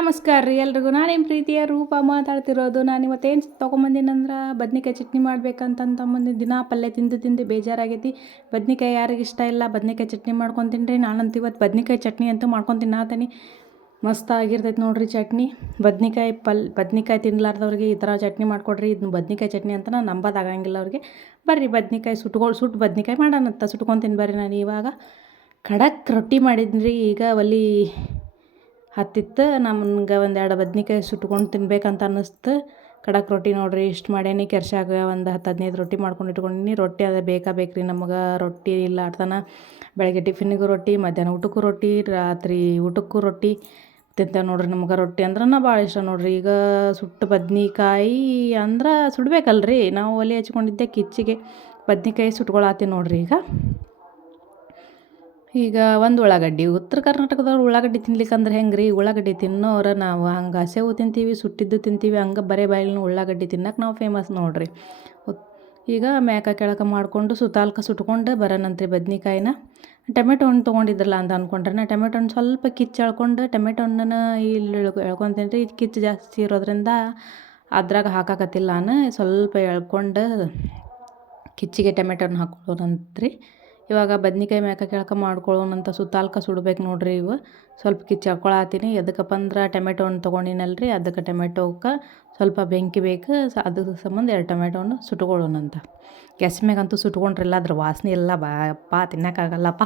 ನಮಸ್ಕಾರ ರೀ. ಎಲ್ರಿಗೂ ನಾನೇನು ಪ್ರೀತಿಯ ರೂಪ ಮಾತಾಡ್ತಿರೋದು. ನಾನು ಇವತ್ತೇನು ತೊಗೊಂಬಂದಿನಂದ್ರೆ ಬದ್ನಿಕಾಯಿ ಚಟ್ನಿ ಮಾಡ್ಬೇಕಂತ ಮುಂದೆ ದಿನ ಪಲ್ಯ ತಿಂದು ತಿಂದು ಬೇಜಾರಾಗೈತಿ. ಬದ್ನಿಕಾಯಿ ಯಾರಿಗೆ ಇಷ್ಟ ಇಲ್ಲ, ಬದ್ನಿಕಾಯಿ ಚಟ್ನಿ ಮಾಡ್ಕೊತೀನಿ ರೀ. ನಾನಂತೂ ಇವತ್ತು ಬದ್ನಿಕಾಯಿ ಚಟ್ನಿ ಅಂತೂ ಮಾಡ್ಕೊಂಡು ತಿನ್ನಾತೀನಿ ಮಸ್ತ್ ಆಗಿರ್ತೈತೆ ನೋಡ್ರಿ ಚಟ್ನಿ. ಬದ್ನಿಕಾಯಿ ಪಲ್, ಬದ್ನಿಕಾಯಿ ತಿನ್ಲಾರ್ದವ್ರಿಗೆ ಈ ಥರ ಚಟ್ನಿ ಮಾಡಿಕೊಡ್ರಿ. ಇದನ್ನ ಬದ್ನಿಕಾಯಿ ಚಟ್ನಿ ಅಂತ ನಾನು ನಂಬೋದಾಗಂಗಿಲ್ಲ ಅವ್ರಿಗೆ. ಬರ್ರಿ ಬದ್ನಿಕಾಯಿ ಸುಟ್ಕೊಂಡು ಸುಟ್ಟು ಬದ್ನಿಕಾಯಿ ಮಾಡೋಣಂತ ಸುಟ್ಕೊಂಡು ತಿನ್ಬರ್ರಿ ನಾನು ಇವಾಗ. ಖಡಕ್ ರೊಟ್ಟಿ ಮಾಡಿದ್ರಿ ಈಗ ಒಲಿ ಹತ್ತಿತ್ತು, ನಮ್ಗೆ ಒಂದೆರಡು ಬದ್ನಿಕಾಯಿ ಸುಟ್ಕೊಂಡು ತಿನ್ಬೇಕಂತ ಅನ್ನಿಸ್ತು. ಖಡಕ್ ರೊಟ್ಟಿ ನೋಡಿರಿ, ಇಷ್ಟು ಮಾಡೇನಿ ಕೆರ್ಸಾಗ ಒಂದು ಹತ್ತು ಹದಿನೈದು ರೊಟ್ಟಿ ಮಾಡ್ಕೊಂಡು ಇಟ್ಕೊಂಡಿನಿ. ರೊಟ್ಟಿ ಅದೇ ಬೇಕಾ ಬೇಕ್ರಿ ನಮ್ಗೆ? ರೊಟ್ಟಿ ಇಲ್ಲ ಆಡ್ತಾನೆ. ಬೆಳಗ್ಗೆ ಟಿಫಿನಿಗೂ ರೊಟ್ಟಿ, ಮಧ್ಯಾಹ್ನ ಊಟಕ್ಕೂ ರೊಟ್ಟಿ, ರಾತ್ರಿ ಊಟಕ್ಕೂ ರೊಟ್ಟಿ. ತಿಂತೇವೆ ನೋಡ್ರಿ ನಮ್ಗೆ ರೊಟ್ಟಿ ಅಂದ್ರೆ ಭಾಳ ಇಷ್ಟ ನೋಡ್ರಿ. ಈಗ ಸುಟ್ಟು ಬದ್ನಿಕಾಯಿ ಅಂದ್ರೆ ಸುಡ್ಬೇಕಲ್ರಿ. ನಾವು ಒಲೆ ಹಚ್ಕೊಂಡಿದ್ದೆ ಕಿಚ್ಚಿಗೆ. ಬದ್ನಿಕಾಯಿ ಸುಟ್ಕೊಳತ್ತೀನಿ ನೋಡ್ರಿ ಈಗ. ಈಗ ಒಂದು ಉಳ್ಳಾಗಡ್ಡಿ, ಉತ್ತರ ಕರ್ನಾಟಕದವ್ರು ಉಳ್ಳಾಗಡ್ಡಿ ತಿನ್ಲಿಕ್ಕಂದ್ರೆ ಹೆಂಗೆ ರೀ ಉಳ್ಳಾಗಡ್ಡಿ ತಿನ್ನೋರ ನಾವು ಹಂಗೆ ಹಸೆವು ತಿಂತೀವಿ, ಸುಟ್ಟಿದ್ದು ತಿಂತೀವಿ, ಹಂಗೆ ಬರೇ ಬಾಯಿಲಿನ ಉಳ್ಳಾಗಡ್ಡಿ ತಿನ್ನಕ್ಕೆ ನಾವು ಫೇಮಸ್ ನೋಡಿರಿ. ಈಗ ಮ್ಯಾಕ ಕೆಳಕ ಮಾಡಿಕೊಂಡು ಸುತ್ತಾಲ್ಕ ಸುಟ್ಕೊಂಡು ಬರೋಣಂತ್ರಿ ಬದ್ನಿಕಾಯಿನ ಟೊಮೆಟೊ ಹಣ್ಣು ತೊಗೊಂಡಿದ್ರಲ್ಲ ಅಂತ ಅಂದ್ಕೊಂಡ್ರೆ ನಾ ಟೊಮೆಟೊ ಹಣ್ಣು ಸ್ವಲ್ಪ ಕಿಚ್ಚು ಎಳ್ಕೊಂಡು ಟೊಮೆಟೊ ಹಣ್ಣನ್ನು ಇಲ್ಲಿ ಎಳ್ಕೊತೀನಿ ರೀ ಕಿಚ್ಚು ಜಾಸ್ತಿ ಇರೋದ್ರಿಂದ ಅದ್ರಾಗ ಹಾಕಾಕತ್ತಿಲ್ಲ ನಾನು ಸ್ವಲ್ಪ ಎಳ್ಕೊಂಡು ಕಿಚ್ಚಿಗೆ ಟೊಮೆಟೊ ಹಣ್ಣು ಹಾಕೊಳ್ಳೋಣಂತ್ರಿ ಇವಾಗ ಬದ್ನಿಕಾಯಿ ಮ್ಯಾಕ ಕೆಳಕ ಮಾಡ್ಕೊಳ್ಳೋಣಂತ ಸುತ್ತಾಲ್ಕ ಸುಡ್ಬೇಕು ನೋಡ್ರಿ ಇವು. ಸ್ವಲ್ಪ ಕಿಚ್ಚು ಹಾಕೊಳತ್ತೀನಿ ಎದಕ್ಕಪ್ಪ ಅಂದ್ರೆ ಟೊಮೆಟೊ ಹಣ್ಣು ತೊಗೊಂಡಿನಲ್ಲ ರೀ ಅದಕ್ಕೆ ಟೊಮೆಟೊಕ್ಕೆ ಸ್ವಲ್ಪ ಬೆಂಕಿ ಬೇಕು ಅದ್ರ ಸಂಬಂಧ ಎರಡು ಟೊಮೆಟೊ ಸುಟ್ಕೊಳ್ಳೋಣಂತ ಗ್ಯಾಸ್ ಮ್ಯಾಗಂತೂ ಸುಟ್ಕೊಂಡ್ರಿಲ್ಲ, ಅದ್ರ ವಾಸನೆ ಎಲ್ಲ ಬಾಯಪ್ಪ ತಿನ್ನೋಕ್ಕಾಗಲ್ಲಪ್ಪ.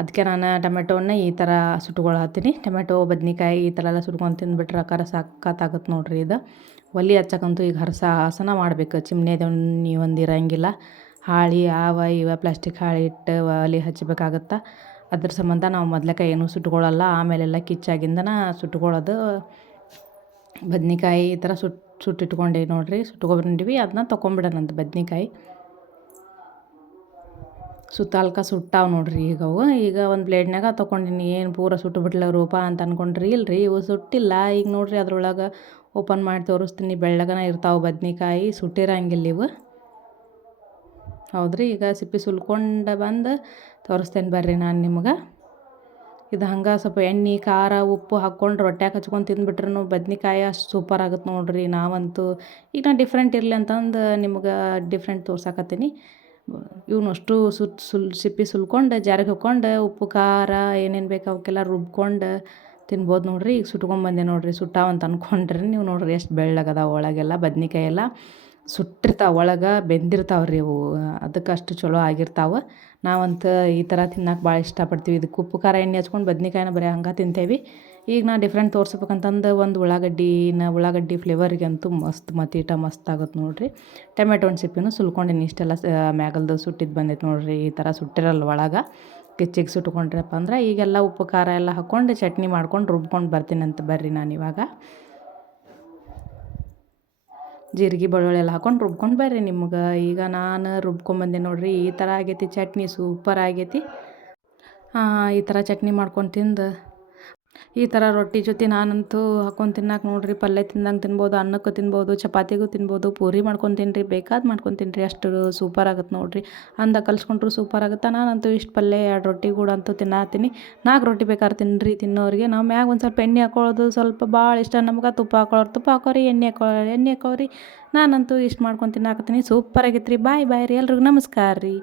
ಅದಕ್ಕೆ ನಾನು ಟೊಮೆಟೊನ ಈ ಥರ ಸುಟ್ಕೊಳತ್ತೀನಿ ಟೊಮೆಟೊ, ಬದ್ನಿಕಾಯಿ ಈ ಥರ ಎಲ್ಲ ಸುಟ್ಕೊಂಡು ತಿಂದ್ಬಿಟ್ರೆ ಕರ ಸಾಕತ್ತಾಗತ್ತೆ ನೋಡ್ರಿ ಇದು. ಒಲೆ ಹಚ್ಚಕ್ಕಂತೂ ಈಗ ಹರಸ ಹಾಸನ ಮಾಡಬೇಕು. ನೀವು ಒಂದು ಇರಂಗಿಲ್ಲ. ಹಾಳಿ ಆವ ಇವ ಪ್ಲಾಸ್ಟಿಕ್ ಹಾಳಿ ಇಟ್ಟು ಒಲೆ ಹಚ್ಚಬೇಕಾಗತ್ತೆ. ಅದ್ರ ಸಂಬಂಧ ನಾವು ಮೊದ್ಲಕ್ಕೆ ಏನೂ ಸುಟ್ಕೊಳ್ಳಲ್ಲ ಆಮೇಲೆಲ್ಲ ಕಿಚ್ಚಾಗಿಂದನ ಸುಟ್ಕೊಳ್ಳೋದು ಬದ್ನಿಕಾಯಿ ಈ ಥರ ಸುಟ್ಟು ಸುಟ್ಟಿಟ್ಕೊಂಡೆ ನೋಡಿರಿ. ಸುಟ್ಕೊಂಡ್ಬಂದಿವಿ ಅದನ್ನ ತೊಗೊಂಬಿಡೋಣಂತ ಬದ್ನಿಕಾಯಿ. ಸುತ್ತಾಲ್ಕ ಸುಟ್ಟಾವ ನೋಡ್ರಿ ಈಗ ಅವು. ಈಗ ಒಂದು ಪ್ಲೇಟ್ನಾಗ ತೊಗೊಂಡಿನಿ ಏನು ಪೂರ ಸುಟ್ಟು ಬಿಟ್ಲ ರೂಪ ಅಂತ ಅನ್ಕೊಂಡ್ರಿ. ಇಲ್ರಿ, ಇವು ಸುಟ್ಟಿಲ್ಲ. ಈಗ ನೋಡ್ರಿ ಅದ್ರೊಳಗೆ ಓಪನ್ ಮಾಡಿ ತೋರಿಸ್ತೀನಿ. ಬೆಳ್ಳಗನ ಇರ್ತಾವೆ ಬದ್ನಿಕಾಯಿ. ಸುಟ್ಟಿರಂಗಿಲ್ಲ ಇವು. ಹೌದ್ರಿ? ಈಗ ಸಿಪ್ಪೆ ಸುಲ್ಕೊಂಡು ಬಂದು ತೋರಿಸ್ತೇನೆ ಬರ್ರಿ ನಾನು ನಿಮ್ಗೆ. ಇದು ಹಂಗೆ ಸ್ವಲ್ಪ ಎಣ್ಣೆ, ಖಾರ, ಉಪ್ಪು ಹಾಕ್ಕೊಂಡು ರೊಟ್ಯಾಗ ಹಚ್ಕೊಂಡು ತಿಂದ್ಬಿಟ್ರೂ ಬದ್ನಿಕಾಯಿ ಅಷ್ಟು ಸೂಪರ್ ಆಗುತ್ತೆ ನೋಡಿರಿ ನಾವಂತೂ. ಈಗ ನಾನು ಡಿಫ್ರೆಂಟ್ ಇರಲಿ ಅಂತಂದು ನಿಮ್ಗೆ ಡಿಫ್ರೆಂಟ್ ತೋರ್ಸಾಕತ್ತೀನಿ. ಇವನು ಅಷ್ಟು ಸುತ್ ಸುಲ್, ಸಿಪ್ಪಿ ಸುಲ್ಕೊಂಡು, ಜಾರಿಗೆ ಹಾಕ್ಕೊಂಡು, ಉಪ್ಪು, ಖಾರ ಏನೇನು ಬೇಕು ಅವಕ್ಕೆಲ್ಲ ರುಬ್ಕೊಂಡು ತಿನ್ಬೋದು ನೋಡಿರಿ. ಈಗ ಸುಟ್ಕೊಂಬಂದೆ ನೋಡಿರಿ, ಸುಟ್ಟಾವಂತ ಅಂದ್ಕೊಂಡ್ರಿ ನೀವು ನೋಡ್ರಿ ಎಷ್ಟು ಬೆಳ್ಳಗದ ಒಳಗೆಲ್ಲ, ಬದ್ನಿಕಾಯಿ ಎಲ್ಲ. ಸುಟ್ಟಿರ್ತಾವೆ, ಒಳಗೆ ಬೆಂದಿರ್ತಾವೆ ರೀ ಅವು. ಅದಕ್ಕೆ ಅಷ್ಟು ಚಲೋ ಆಗಿರ್ತಾವೆ. ನಾವಂತೂ ಈ ಥರ ತಿನ್ನಕ್ಕೆ ಭಾಳ ಇಷ್ಟಪಡ್ತೀವಿ. ಇದಕ್ಕೆ ಉಪ್ಪು, ಖಾರ, ಎಣ್ಣೆ ಹಚ್ಕೊಂಡು ಬದ್ನಿಕಾಯಿನ ಬರೀ ಹಂಗೆ ತಿಂತೇವೆ. ಈಗ ನಾ ಡಿಫ್ರೆಂಟ್ ತೋರ್ಸ್ಬೇಕಂತಂದು ಒಂದು ಉಳ್ಳಾಗಡ್ಡಿನ ಉಳ್ಳಾಗಡ್ಡಿ ಫ್ಲೇವರಿಗಂತೂ ಮಸ್ತ್ ಮತೀಟ ಮಸ್ತ್ ಆಗುತ್ತೆ ನೋಡಿರಿ. ಟೊಮೆಟೊ ಒಂದು ಸಿಪ್ಪಿನೂ ಸುಲ್ಕೊಂಡಿನಿ. ಇಷ್ಟೆಲ್ಲ ಮ್ಯಾಗಲ್ದು ಸುಟ್ಟಿದ್ದು ಬಂದೈತೆ ನೋಡಿರಿ. ಈ ಥರ ಸುಟ್ಟಿರಲ್ಲ ಒಳಗೆ. ಕಿಚ್ಚಿಗೆ ಸುಟ್ಕೊಂಡ್ರಪ್ಪ ಅಂದ್ರೆ ಈಗೆಲ್ಲ ಉಪ್ಪು, ಖಾರ ಎಲ್ಲ ಹಾಕ್ಕೊಂಡು ಚಟ್ನಿ ಮಾಡ್ಕೊಂಡು ರುಬ್ಕೊಂಡು ಅಂತ ಬರ್ರಿ ನಾನು ಇವಾಗ. ಜೀರಿಗೆ ಬೆಳ್ಳುಳ್ಳಿ ಎಲ್ಲ ಹಾಕೊಂಡು ರುಬ್ಕೊಂಡು ಬರ್ರಿ ನಿಮ್ಗೆ. ಈಗ ನಾನು ರುಬ್ಕೊಂಬಂದೆ ನೋಡಿರಿ, ಈ ಥರ ಆಗೈತಿ ಚಟ್ನಿ ಸೂಪರ್ ಆಗೈತಿ. ಈ ಥರ ಚಟ್ನಿ ಮಾಡ್ಕೊಂಡು ತಿಂದು ಈ ಥರ ರೊಟ್ಟಿ ಜೊತೆ ನಾನಂತೂ ಹಾಕೊಂಡು ತಿನ್ನಕ್ಕೆ ನೋಡ್ರಿ, ಪಲ್ಯ ತಿಂದಂಗೆ ತಿನ್ಬೋದು, ಅನ್ನಕ್ಕೂ ತಿನ್ಬೋದು, ಚಪಾತಿಗೂ ತಿನ್ಬೋದು, ಪೂರಿ ಮಾಡ್ಕೊಂಡು ತಿನ್ನಿರಿ ಬೇಕಾದ ಮಾಡ್ಕೊಂಡು ತಿನ್ನಿರಿ ಅಷ್ಟು ಸೂಪರ್ ಆಗುತ್ತೆ ನೋಡಿರಿ. ಅಂದ ಕಲ್ಸ್ಕೊಂಡ್ರು ಸೂಪರ್ ಆಗುತ್ತೆ? ನಾನಂತೂ ಇಷ್ಟು ಪಲ್ಯ ಎರಡು ರೊಟ್ಟಿ ಕೂಡ ಅಂತೂ ತಿನ್ನತ್ತೀನಿ ನಾಲ್ಕು ರೊಟ್ಟಿ ಬೇಕಾದ್ರೆ ತಿನ್ನಿರಿ ತಿನ್ನೋರಿಗೆ. ನಾವು ಮ್ಯಾಗ ಒಂದು ಸ್ವಲ್ಪ ಎಣ್ಣೆ ಹಾಕೊಳ್ಳೋದು ಸ್ವಲ್ಪ ಭಾಳ ಇಷ್ಟ. ನಮ್ಗೆ ತುಪ್ಪ ಹಾಕೊಳ್ಳೋರು ತುಪ್ಪ ಹಾಕೋರಿ, ಎಣ್ಣೆ ಹಾಕೋ ಎಣ್ಣೆ ಹಾಕೋರಿ. ನಾನಂತೂ ಇಷ್ಟು ಮಾಡ್ಕೊಂಡು ತಿನ್ನಾಕತ್ತೀನಿ. ಸೂಪರ್ ಆಗೈತೆ ರೀ ಬಾಯ್ ಬಾಯ್ ರೀ ಎಲ್ರಿಗೂ. ನಮಸ್ಕಾರ ರೀ.